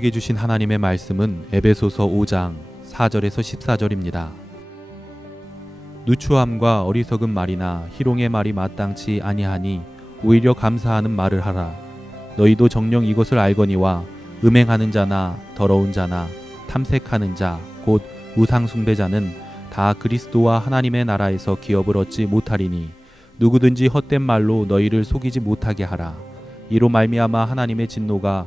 우리에게 주신 하나님의 말씀은 에베소서 5장 4절에서 14절입니다. 누추함과 어리석은 말이나 희롱의 말이 마땅치 아니하니 오히려 감사하는 말을 하라. 너희도 정령 이것을 알거니와 음행하는 자나 더러운 자나 탐색하는 자 곧 우상 숭배자는 다 그리스도와 하나님의 나라에서 기업을 얻지 못하리니 누구든지 헛된 말로 너희를 속이지 못하게 하라. 이로 말미암아 하나님의 진노가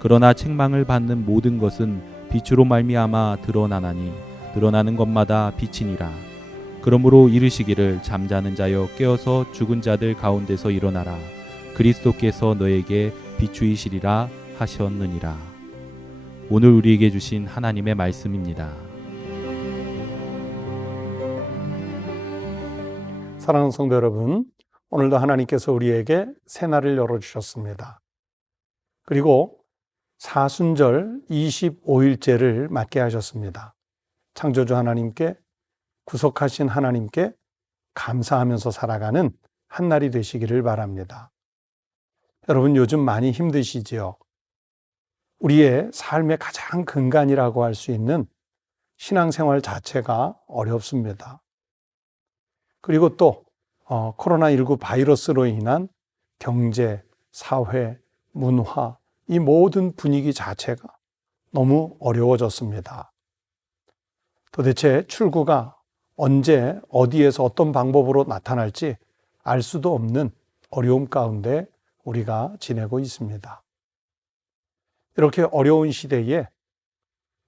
그러나 책망을 받는 모든 것은 빛으로 말미암아 드러나나니 드러나는 것마다 빛이니라. 그러므로 이르시기를 잠자는 자여 깨어서 죽은 자들 가운데서 일어나라. 그리스도께서 너에게 비추이시리라 하셨느니라. 오늘 우리에게 주신 하나님의 말씀입니다. 사랑하는 성도 여러분, 오늘도 하나님께서 우리에게 새날을 열어주셨습니다. 그리고 사순절 25일째를 맞게 하셨습니다. 창조주 하나님께 구속하신 하나님께 감사하면서 살아가는 한 날이 되시기를 바랍니다. 여러분 요즘 많이 힘드시지요? 우리의 삶의 가장 근간이라고 할 수 있는 신앙생활 자체가 어렵습니다. 그리고 또 어, 코로나19 바이러스로 인한 경제, 사회, 문화 이 모든 분위기 자체가 너무 어려워졌습니다. 도대체 출구가 언제 어디에서 어떤 방법으로 나타날지 알 수도 없는 어려움 가운데 우리가 지내고 있습니다. 이렇게 어려운 시대에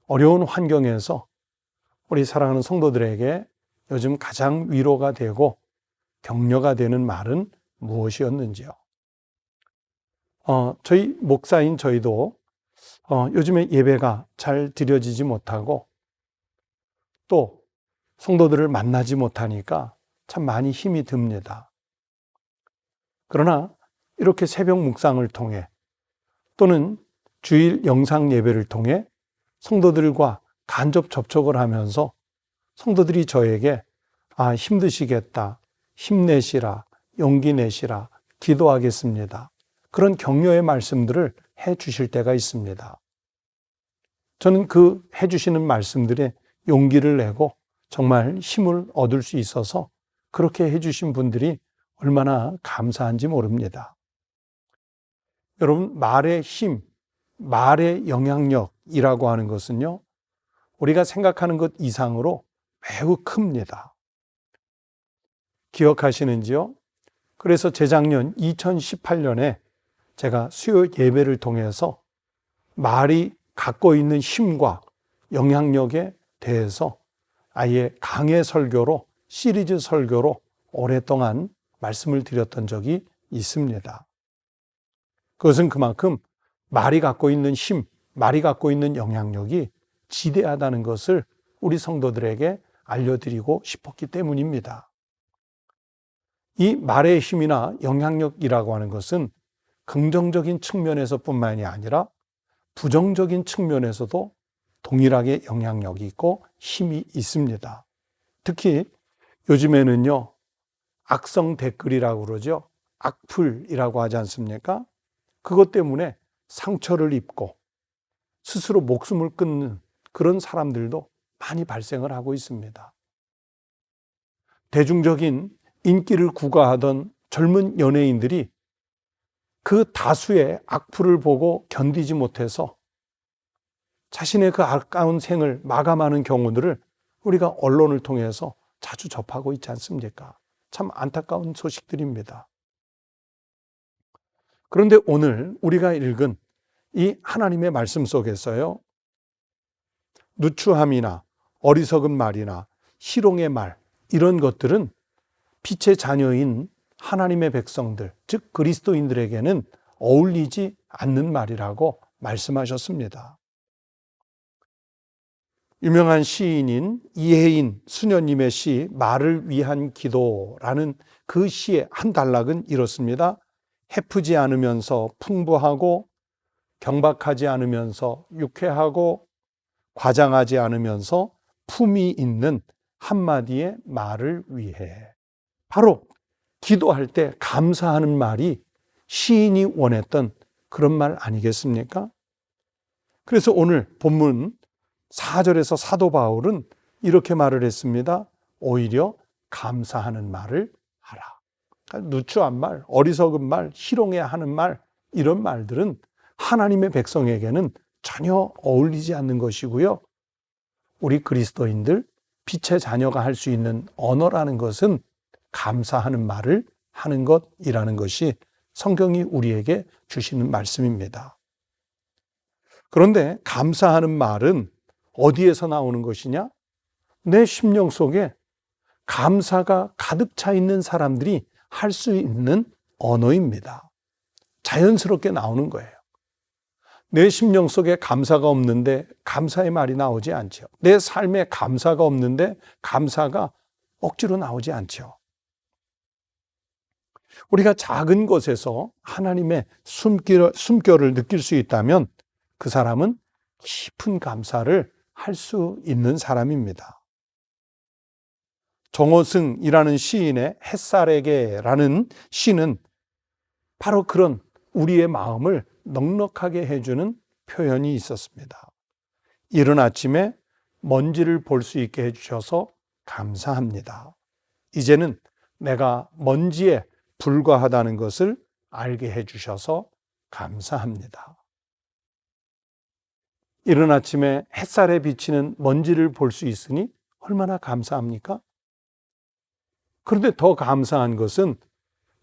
어려운 환경에서 우리 사랑하는 성도들에게 요즘 가장 위로가 되고 격려가 되는 말은 무엇이었는지요? 어, 저희 목사인 저희도 어, 요즘에 예배가 잘 드려지지 못하고 또 성도들을 만나지 못하니까 참 많이 힘이 듭니다. 그러나 이렇게 새벽 묵상을 통해 또는 주일 영상 예배를 통해 성도들과 간접 접촉을 하면서 성도들이 저에게 아, 힘드시겠다. 힘내시라. 용기 내시라. 기도하겠습니다. 그런 격려의 말씀들을 해 주실 때가 있습니다. 저는 그 해 주시는 말씀들에 용기를 내고 정말 힘을 얻을 수 있어서 그렇게 해 주신 분들이 얼마나 감사한지 모릅니다. 여러분, 말의 힘, 말의 영향력이라고 하는 것은요, 우리가 생각하는 것 이상으로 매우 큽니다. 기억하시는지요? 그래서 재작년 2018년에 제가 수요 예배를 통해서 말이 갖고 있는 힘과 영향력에 대해서 아예 강해 설교로 시리즈 설교로 오랫동안 말씀을 드렸던 적이 있습니다. 그것은 그만큼 말이 갖고 있는 힘, 말이 갖고 있는 영향력이 지대하다는 것을 우리 성도들에게 알려드리고 싶었기 때문입니다. 이 말의 힘이나 영향력이라고 하는 것은 긍정적인 측면에서 뿐만이 아니라 부정적인 측면에서도 동일하게 영향력이 있고 힘이 있습니다. 특히 요즘에는요, 악성 댓글이라고 그러죠. 악플이라고 하지 않습니까? 그것 때문에 상처를 입고 스스로 목숨을 끊는 그런 사람들도 많이 발생을 하고 있습니다. 대중적인 인기를 구가하던 젊은 연예인들이 그 다수의 악플을 보고 견디지 못해서 자신의 그 아까운 생을 마감하는 경우들을 우리가 언론을 통해서 자주 접하고 있지 않습니까? 참 안타까운 소식들입니다. 그런데 오늘 우리가 읽은 이 하나님의 말씀 속에서요, 누추함이나 어리석은 말이나 희롱의 말, 이런 것들은 빛의 자녀인 하나님의 백성들, 즉 그리스도인들에게는 어울리지 않는 말이라고 말씀하셨습니다. 유명한 시인인 이혜인 수녀님의 시 말을 위한 기도라는 그 시의 한 단락은 이렇습니다. 해프지 않으면서 풍부하고 경박하지 않으면서 유쾌하고 과장하지 않으면서 품이 있는 한마디의 말을 위해 바로 기도할 때 감사하는 말이 시인이 원했던 그런 말 아니겠습니까? 그래서 오늘 본문 4절에서 사도 바울은 이렇게 말을 했습니다. 오히려 감사하는 말을 하라. 그러니까 누추한 말, 어리석은 말, 희롱해 하는 말, 이런 말들은 하나님의 백성에게는 전혀 어울리지 않는 것이고요. 우리 그리스도인들, 빛의 자녀가 할 수 있는 언어라는 것은 감사하는 말을 하는 것이라는 것이 성경이 우리에게 주시는 말씀입니다. 그런데 감사하는 말은 어디에서 나오는 것이냐? 내 심령 속에 감사가 가득 차 있는 사람들이 할 수 있는 언어입니다. 자연스럽게 나오는 거예요. 내 심령 속에 감사가 없는데 감사의 말이 나오지 않죠. 내 삶에 감사가 없는데 감사가 억지로 나오지 않죠. 우리가 작은 것에서 하나님의 숨결, 숨결을 느낄 수 있다면 그 사람은 깊은 감사를 할 수 있는 사람입니다. 정호승이라는 시인의 햇살에게라는 시는 바로 그런 우리의 마음을 넉넉하게 해주는 표현이 있었습니다. 이른 아침에 먼지를 볼 수 있게 해주셔서 감사합니다. 이제는 내가 먼지에 불과하다는 것을 알게 해주셔서 감사합니다. 이른 아침에 햇살에 비치는 먼지를 볼 수 있으니 얼마나 감사합니까? 그런데 더 감사한 것은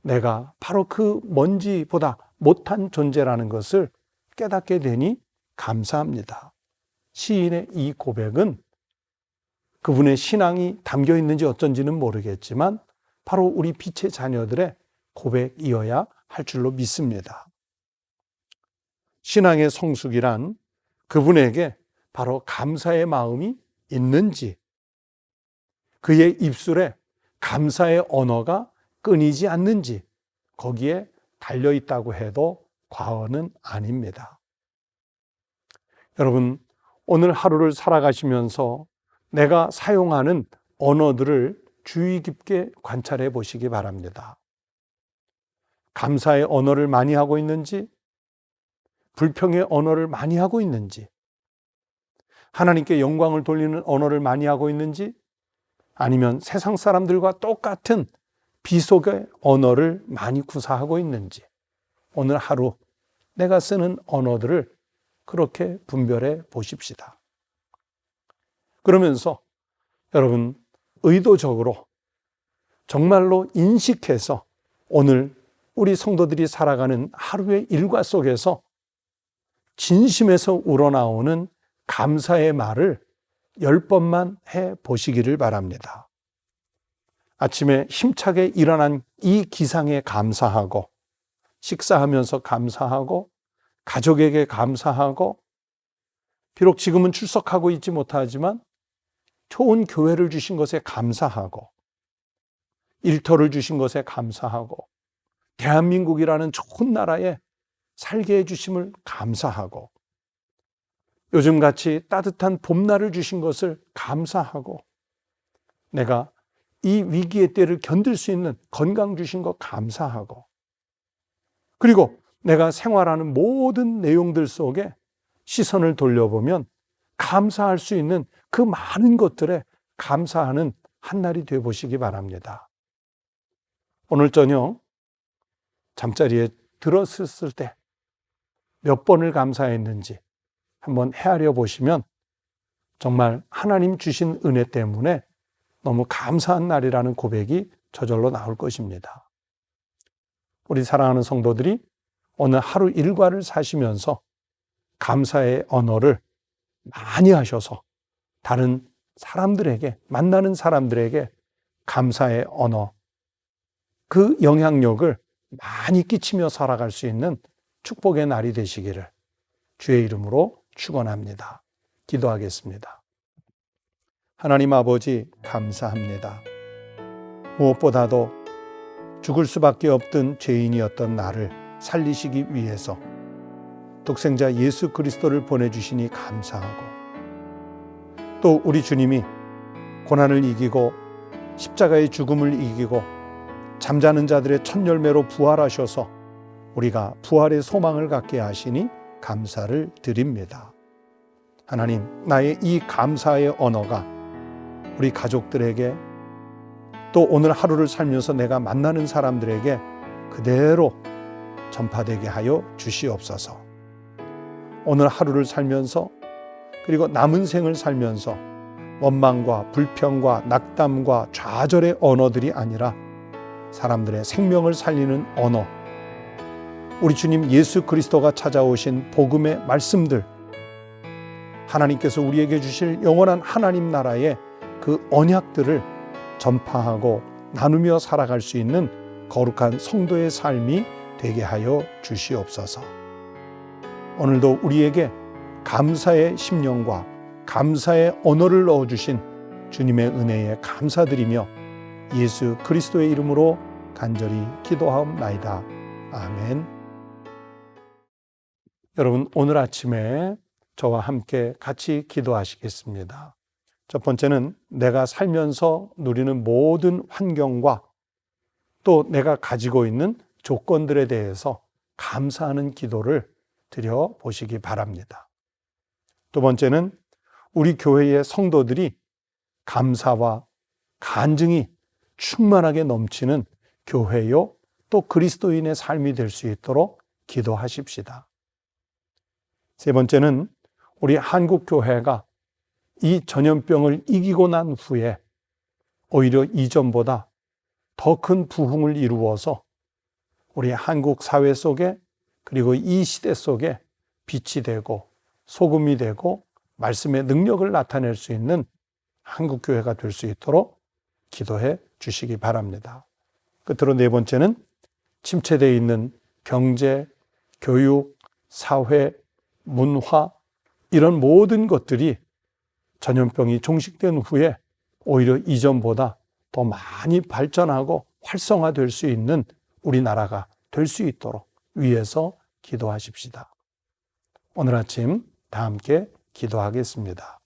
내가 바로 그 먼지보다 못한 존재라는 것을 깨닫게 되니 감사합니다. 시인의 이 고백은 그분의 신앙이 담겨 있는지 어쩐지는 모르겠지만 바로 우리 빛의 자녀들의 고백이어야 할 줄로 믿습니다. 신앙의 성숙이란 그분에게 바로 감사의 마음이 있는지 그의 입술에 감사의 언어가 끊이지 않는지 거기에 달려 있다고 해도 과언은 아닙니다. 여러분, 오늘 하루를 살아가시면서 내가 사용하는 언어들을 주의 깊게 관찰해 보시기 바랍니다. 감사의 언어를 많이 하고 있는지, 불평의 언어를 많이 하고 있는지, 하나님께 영광을 돌리는 언어를 많이 하고 있는지 아니면 세상 사람들과 똑같은 비속의 언어를 많이 구사하고 있는지 오늘 하루 내가 쓰는 언어들을 그렇게 분별해 보십시다. 그러면서 여러분 의도적으로 정말로 인식해서 오늘 우리 성도들이 살아가는 하루의 일과 속에서 진심에서 우러나오는 감사의 말을 열 번만 해 보시기를 바랍니다. 아침에 힘차게 일어난 이 기상에 감사하고, 식사하면서 감사하고, 가족에게 감사하고, 비록 지금은 출석하고 있지 못하지만 좋은 교회를 주신 것에 감사하고, 일터를 주신 것에 감사하고, 대한민국이라는 좋은 나라에 살게 해주심을 감사하고, 요즘 같이 따뜻한 봄날을 주신 것을 감사하고, 내가 이 위기의 때를 견딜 수 있는 건강 주신 것 감사하고, 그리고 내가 생활하는 모든 내용들 속에 시선을 돌려보면 감사할 수 있는 그 많은 것들에 감사하는 한 날이 되어 보시기 바랍니다. 오늘 저녁 잠자리에 들었을 때 몇 번을 감사했는지 한번 헤아려 보시면 정말 하나님 주신 은혜 때문에 너무 감사한 날이라는 고백이 저절로 나올 것입니다. 우리 사랑하는 성도들이 오늘 하루 일과를 사시면서 감사의 언어를 많이 하셔서 다른 사람들에게, 만나는 사람들에게 감사의 언어, 그 영향력을 많이 끼치며 살아갈 수 있는 축복의 날이 되시기를 주의 이름으로 축원합니다. 기도하겠습니다. 하나님 아버지 감사합니다. 무엇보다도 죽을 수밖에 없던 죄인이었던 나를 살리시기 위해서 독생자 예수 그리스도를 보내주시니 감사하고 또 우리 주님이 고난을 이기고 십자가의 죽음을 이기고 잠자는 자들의 첫 열매로 부활하셔서 우리가 부활의 소망을 갖게 하시니 감사를 드립니다. 하나님, 나의 이 감사의 언어가 우리 가족들에게 또 오늘 하루를 살면서 내가 만나는 사람들에게 그대로 전파되게 하여 주시옵소서. 오늘 하루를 살면서 그리고 남은 생을 살면서 원망과 불평과 낙담과 좌절의 언어들이 아니라 사람들의 생명을 살리는 언어, 우리 주님 예수 그리스도가 찾아오신 복음의 말씀들, 하나님께서 우리에게 주실 영원한 하나님 나라의 그 언약들을 전파하고 나누며 살아갈 수 있는 거룩한 성도의 삶이 되게 하여 주시옵소서. 오늘도 우리에게 감사의 심령과 감사의 언어를 넣어주신 주님의 은혜에 감사드리며 예수 그리스도의 이름으로 간절히 기도하옵나이다. 아멘. 여러분, 오늘 아침에 저와 함께 같이 기도하시겠습니다. 첫 번째는 내가 살면서 누리는 모든 환경과 또 내가 가지고 있는 조건들에 대해서 감사하는 기도를 드려 보시기 바랍니다. 두 번째는 우리 교회의 성도들이 감사와 간증이 충만하게 넘치는 교회요 또 그리스도인의 삶이 될 수 있도록 기도하십시다. 세 번째는 우리 한국 교회가 이 전염병을 이기고 난 후에 오히려 이전보다 더 큰 부흥을 이루어서 우리 한국 사회 속에 그리고 이 시대 속에 빛이 되고 소금이 되고 말씀의 능력을 나타낼 수 있는 한국 교회가 될 수 있도록 기도해 주시기 바랍니다. 끝으로 네 번째는 침체되어 있는 경제, 교육, 사회, 문화 이런 모든 것들이 전염병이 종식된 후에 오히려 이전보다 더 많이 발전하고 활성화될 수 있는 우리나라가 될 수 있도록 위해서 기도하십시다. 오늘 아침 다 함께 기도하겠습니다.